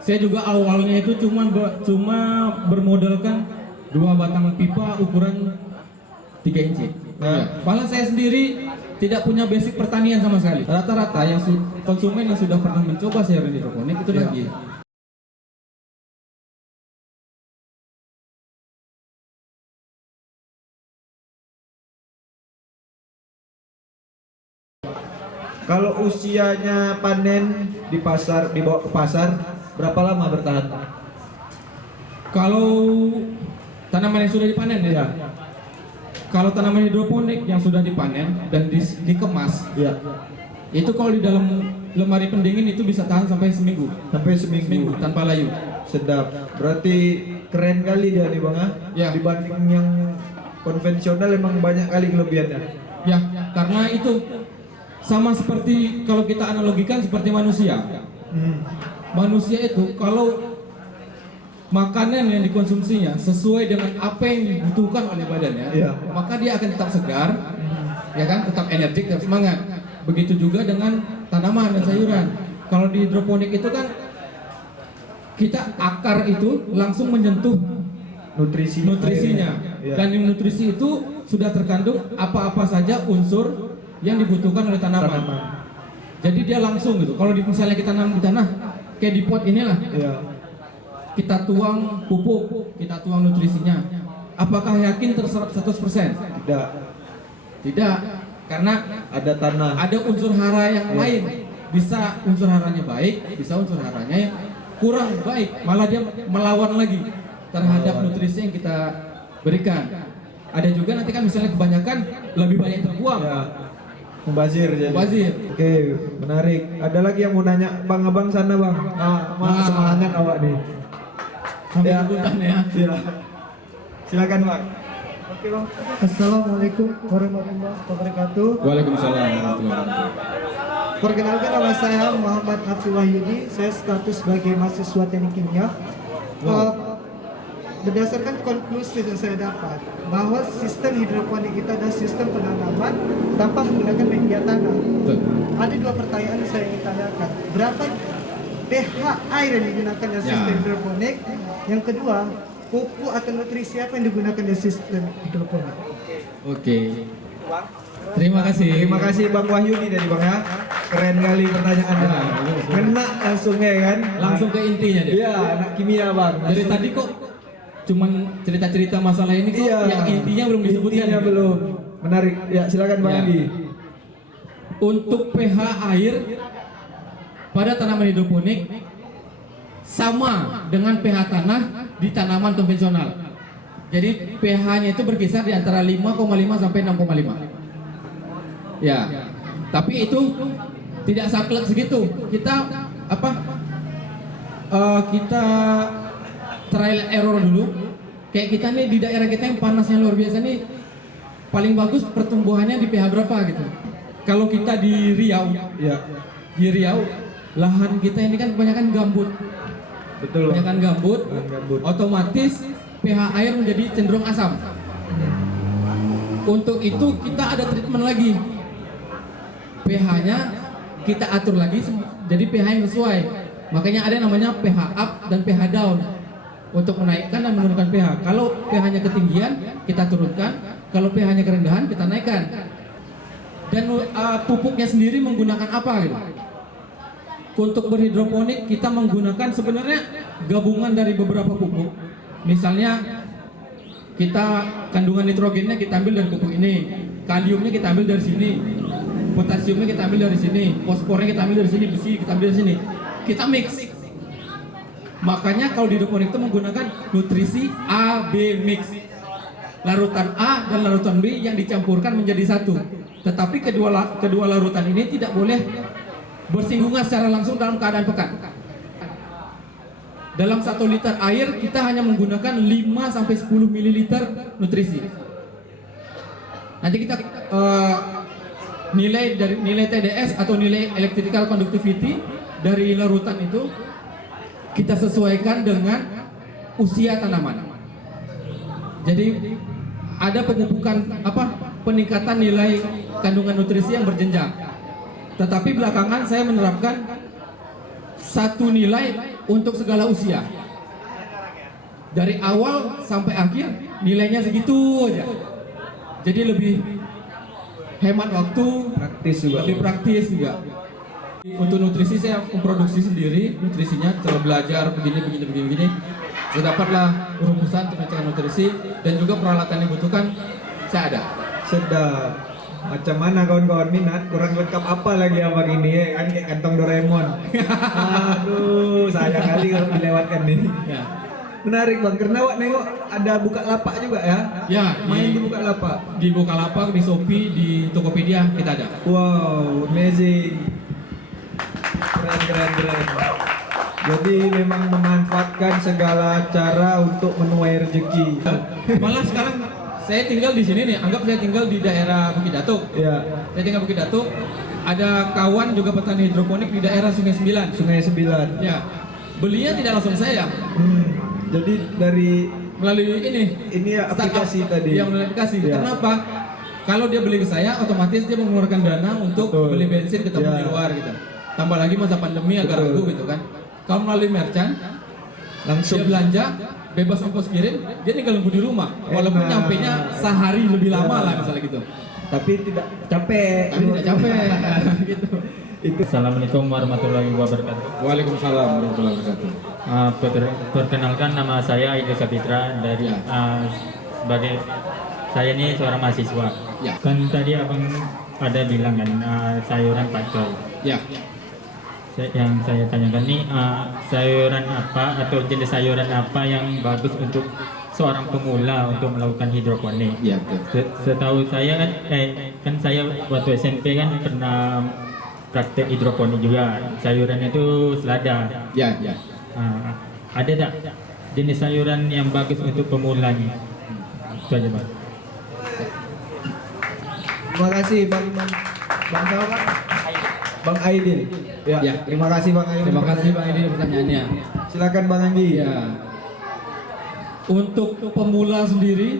Saya juga awalnya itu cuma bermodalkan 2 batang pipa ukuran 3 inci. Padahal saya sendiri tidak punya basic pertanian sama sekali. Rata-rata yang konsumen yang sudah pernah mencoba sayuran hidroponik itu lagi. Kalau usianya panen di pasar, dibawa ke pasar, berapa lama bertahan? Kalau tanaman yang sudah dipanen ya. Kalau tanaman hidroponik yang sudah dipanen dan dikemas, Ya. itu kalau di dalam lemari pendingin itu bisa tahan sampai seminggu. Sampai seminggu Tanpa layu. Sedap. Berarti keren kali dia nih Bang ah. Ya. Dibanding yang konvensional emang banyak kali kelebihannya. Ya, karena itu sama seperti kalau kita analogikan seperti manusia. Manusia itu kalau makanan yang dikonsumsinya sesuai dengan apa yang dibutuhkan oleh badannya, Iya. maka dia akan tetap segar, ya kan, tetap energik, tetap semangat. Begitu juga dengan tanaman dan sayuran. Kalau di hidroponik itu kan kita akar itu langsung menyentuh nutrisinya, Iya. dan di nutrisi itu sudah terkandung apa-apa saja unsur yang dibutuhkan oleh tanaman. Jadi dia langsung gitu. Kalau misalnya kita nanam di tanah, kayak di pot inilah, Iya. kita tuang pupuk, kita tuang nutrisinya. Apakah yakin terserap 100%? Tidak. Tidak, karena Ada tanah. ada unsur hara yang lain. Bisa unsur haranya baik, bisa unsur haranya yang kurang baik, malah dia melawan lagi terhadap nutrisi yang kita berikan. Ada juga nanti kan misalnya kebanyakan lebih banyak terbuang. Ya. Mubazir jadi. Mubazir. Oke, menarik. Ada lagi yang mau nanya, Bang Abang sana Bang. Semangat awak nih. Sampai Ya. rebutan ya. Iya. Silakan Bang. Oke Bang. Assalamualaikum warahmatullahi wabarakatuh. Waalaikumsalam warahmatullahi wabarakatuh. Perkenalkan, nama saya Muhammad Hafid Wahyudi. Saya status sebagai mahasiswa teknik kimia. Berdasarkan konklusi yang saya dapat bahwa sistem hidroponik itu adalah sistem penanaman tanpa menggunakan media tanah. Betul. Ada 2 pertanyaan yang saya ingin tanyakan. Berapa pH air yang digunakan dalam sistem hidroponik? Yang kedua, pupuk atau nutrisi apa yang digunakan dalam sistem hidroponik? Oke. Terima kasih. Terima kasih Bang Wahyudi tadi Bang ya. Keren kali pertanyaannya. Kena langsung ya kan? Langsung ke intinya deh. Iya, anak kimia Bang. Dari tadi kok cuman cerita-cerita masalah ini kok Iya. yang intinya belum disebutkan. Intinya ya? belum. Menarik. Ya, silakan Bang Ya. Andi. Untuk pH air pada tanaman hidroponik sama dengan pH tanah di tanaman konvensional. Jadi pH-nya itu berkisar di antara 5,5 sampai 6,5. Ya. Tapi itu tidak saklek segitu. Kita kita trial error dulu. Kayak kita nih di daerah kita yang panasnya luar biasa nih, paling bagus pertumbuhannya di pH berapa gitu. Kalau kita di Riau, Iya. di Riau lahan kita ini kan kebanyakan gambut. Betul Bang. Kebanyakan gambut, Gambut. otomatis pH air menjadi cenderung asam. Untuk itu kita ada treatment lagi. pH-nya kita atur lagi jadi pH yang sesuai. Makanya ada namanya pH up dan pH down untuk menaikkan dan menurunkan pH. Kalau pH-nya ketinggian kita turunkan, kalau pH-nya kerendahan kita naikkan. Dan pupuknya sendiri menggunakan apa gitu? Untuk berhidroponik kita menggunakan sebenarnya gabungan dari beberapa pupuk. Misalnya kita kandungan nitrogennya kita ambil dari pupuk ini, kaliumnya kita ambil dari sini, potasiumnya kita ambil dari sini, fosfornya kita ambil dari sini, besi kita ambil dari sini. Kita mix. Makanya kalau di hidroponik itu menggunakan nutrisi A, B mix. Larutan A dan larutan B yang dicampurkan menjadi satu. Tetapi kedua larutan ini tidak boleh bersinggungan secara langsung dalam keadaan pekat. Dalam 1 liter air kita hanya menggunakan 5 sampai 10 ml nutrisi. Nanti kita nilai TDS atau nilai electrical conductivity dari larutan itu kita sesuaikan dengan usia tanaman. Jadi ada peningkatan nilai kandungan nutrisi yang berjenjang. Tetapi belakangan saya menerapkan satu nilai untuk segala usia. Dari awal sampai akhir nilainya segitu aja. Jadi lebih hemat waktu, Praktis juga. lebih praktis juga. Untuk nutrisi saya memproduksi sendiri nutrisinya, coba belajar begini. Saya dapatlah rumusan untuk mengecek nutrisi dan juga peralatan yang dibutuhkan saya ada. Sedap. Macam mana kawan-kawan minat? Kurang lengkap apa lagi abang ini ya? Kan kayak kantong Doraemon. Aduh, sayang kali kalau dilewatkan nih. Ya, Menarik bang, karena wak nengok ada buka lapak juga ya? ya Main di buka lapak. di Bukalapak, di Shopee, di Tokopedia kita ada. Wow, amazing. Keren. Jadi memang memanfaatkan segala cara untuk menuai rezeki. Malah sekarang saya tinggal di sini nih, anggap saya tinggal di daerah Bukit Datuk. Ya, Saya tinggal Bukit Datuk, ada kawan juga petani hidroponik di daerah Sungai Sembilan. Sungai Sembilan. Ya, belinya tidak langsung saya, Jadi dari melalui ini ya aplikasi startup tadi. yang melalui aplikasi. Ya. Kenapa? Kalau dia beli ke saya, otomatis dia mengeluarkan dana untuk Betul. beli bensin ketemu Ya. di luar gitu. Tambah lagi masa pandemi agak Betul. ragu gitu kan. Kalau melalui merchant, langsung dia belanja bebas ongkos kirim, dia tinggal nunggu di rumah. Walaupun Enak. nyampenya sehari lebih lama Ya. lah misalnya gitu. tapi tidak capek. Tapi tidak capek gitu. Itu. Assalamualaikum warahmatullahi wabarakatuh. Waalaikumsalam warahmatullahi wabarakatuh. Perkenalkan nama saya Idris Sapitra dari Ya. sebagai saya ini seorang mahasiswa. Ya. Kan tadi abang ada bilang kan sayuran pakcoy. Ya, Yang saya tanyakan nih sayuran apa atau jenis sayuran apa yang bagus untuk seorang pemula untuk melakukan hidroponik? iya betul. Setahu saya kan saya waktu SMP kan pernah praktek hidroponik juga. Sayuran itu selada. Ya. Ada tak jenis sayuran yang bagus untuk pemula nih? Itu aja bang. Terima kasih bang siapa, Bang? Bang Aidil. Ya. Terima kasih Bang Aidil. Terima kasih Bang Edi pertanyaannya. Silakan Bang Anggi. Ya. Untuk pemula sendiri,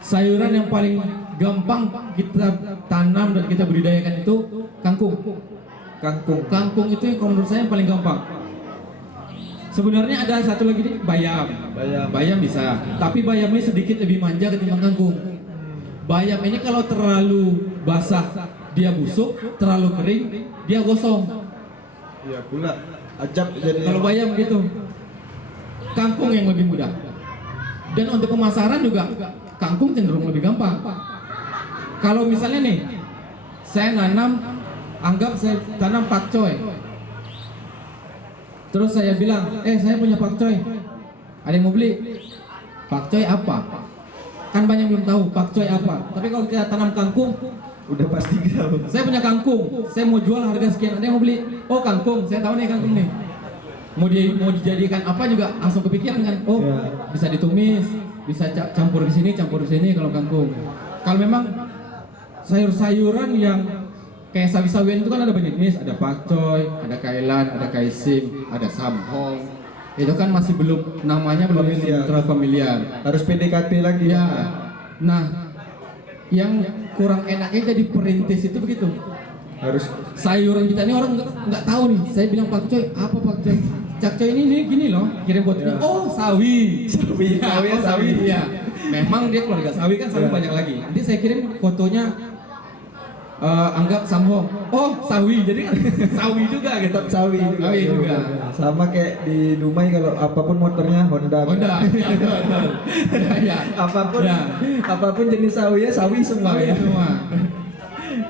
sayuran yang paling gampang kita tanam dan kita budidayakan itu kangkung. Kangkung. Kangkung itu yang kalau menurut saya yang paling gampang. Sebenarnya ada satu lagi nih, bayam. Bayam bisa, tapi bayam ini sedikit lebih manja ketimbang kangkung. Bayam ini kalau terlalu basah dia busuk, terlalu kering dia gosong. Iya pula. Ajab jadi. Kalau bayam gitu. Kangkung yang lebih mudah. Dan untuk pemasaran juga kangkung cenderung lebih gampang. Kalau misalnya nih, saya nanam, anggap saya tanam pakcoy. Terus saya bilang, saya punya pakcoy. Ada yang mau beli? Pakcoy apa? Kan banyak yang belum tahu pakcoy apa. Tapi kalau kita tanam kangkung, udah pasti tahu. saya punya kangkung, saya mau jual harga sekian. Ada yang mau beli? Oh kangkung, saya tahu nih kangkung nih. Mau dijadikan apa juga langsung kepikiran kan? Oh Ya. bisa ditumis, bisa campur di sini kalau kangkung. Kalau memang sayur-sayuran yang kayak sawi-sawian itu kan ada banyak jenis, ada pakcoy, ada kailan, ada kaising, ada samhong. Itu kan masih belum namanya belum Familiar. terlalu familiar. Harus PDKT lagi. Ya. Nah, yang kurang enaknya jadi perintis itu begitu. Harus Sayuran kita ini orang nggak tahu nih. Saya bilang pakcoy, apa pakcoy? Cakcoy ini gini loh, kirim fotonya. Ya. Oh sawi. Sawi, Ya, sawi, oh, sawi. sawi. Ya. Memang dia keluarga sawi kan sawi Ya. banyak lagi. Nanti saya kirim fotonya. Anggap samhong. Oh sawi, jadi kan sawi juga gitu. tetap sawi. Sawi juga. Sama kayak di Dumai kalau apapun motornya Honda. Honda. Ya, betul. Ya. Apapun Ya. apapun jenis sawi ya sawi semua Sawi ya. semua.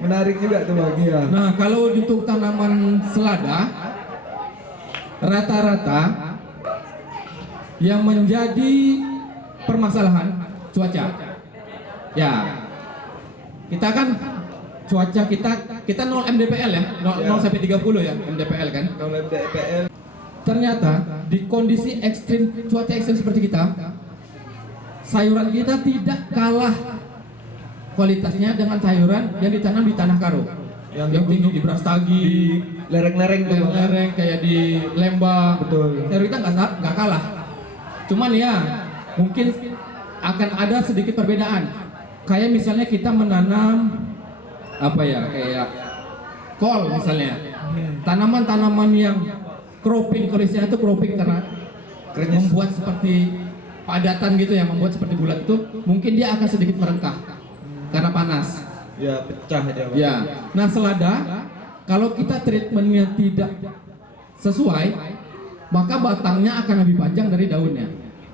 Menarik juga tuh Bang ya. Nah, kalau untuk tanaman selada, rata-rata yang menjadi permasalahan cuaca. Ya, kita kan cuaca kita 0 mdpl ya, 0 Ya. sampai 30 ya mdpl kan. Kalau DPL Ternyata di kondisi ekstrim, cuaca ekstrim seperti kita, sayuran kita tidak kalah kualitasnya dengan sayuran yang ditanam di tanah karo, yang tinggi di Brastagi, lereng-lereng tuh Bang. lereng-lereng kayak di Lembang. Betul. Sayur kita nggak kalah. Cuman ya mungkin akan ada sedikit perbedaan. Kayak misalnya kita menanam apa ya, kayak kol misalnya. Tanaman-tanaman yang cropping, kalau istilah itu cropping karena Kerennya membuat seperti padatan gitu ya, membuat seperti bulat itu, mungkin dia akan sedikit merengkah karena panas. ya pecah dia. Pak. Ya. Nah, selada kalau kita treatmentnya tidak sesuai, maka batangnya akan lebih panjang dari daunnya.